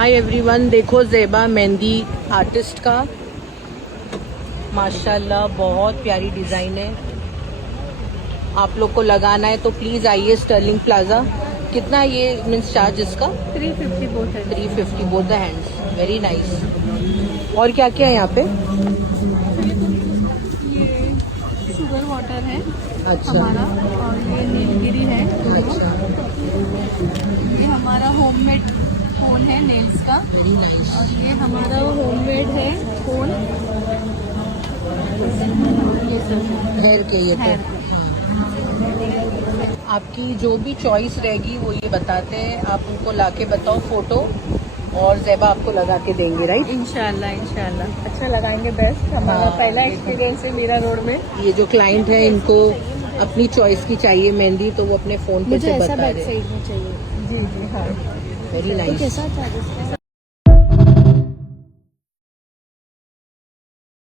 Hi everyone, देखो Zeba mehndi artist का माशाल्लाह बहुत प्यारी डिज़ाइन है। आप लोग को लगाना है तो प्लीज़ आइए स्टर्लिंग प्लाजा। कितना ये मीन्स चार्ज इसका? 350 बोथ है। 350 both the hands. Very nice. और क्या क्या है यहाँ पे? ये शुगर वाटर है अच्छा हमारा, और ये नीलगिरी है। अच्छा, ये हमारा होममेड फोन है नेल्स का, वेरी नाइस। और ये हमारा होममेड है फोन। ये सब हेयर के ये है। तो आपकी जो भी चॉइस रहेगी वो ये बताते हैं। आप उनको लाके बताओ फोटो, और ज़ेबा आपको लगा के देंगे, राइट? इंशाल्लाह इंशाल्लाह अच्छा लगाएंगे। बेस्ट हमारा हाँ, पहला एक्सपीरियंस है मीरा रोड में। ये जो क्लाइंट है इनको अपनी चॉइस की चाहिए मेहंदी, तो वो अपने फोन पे मुझे से ऐसा बता बैक रहे। साइड में चाहिए। जी जी हाँ। वेरी तो नाइस। कैसा चार्जेस?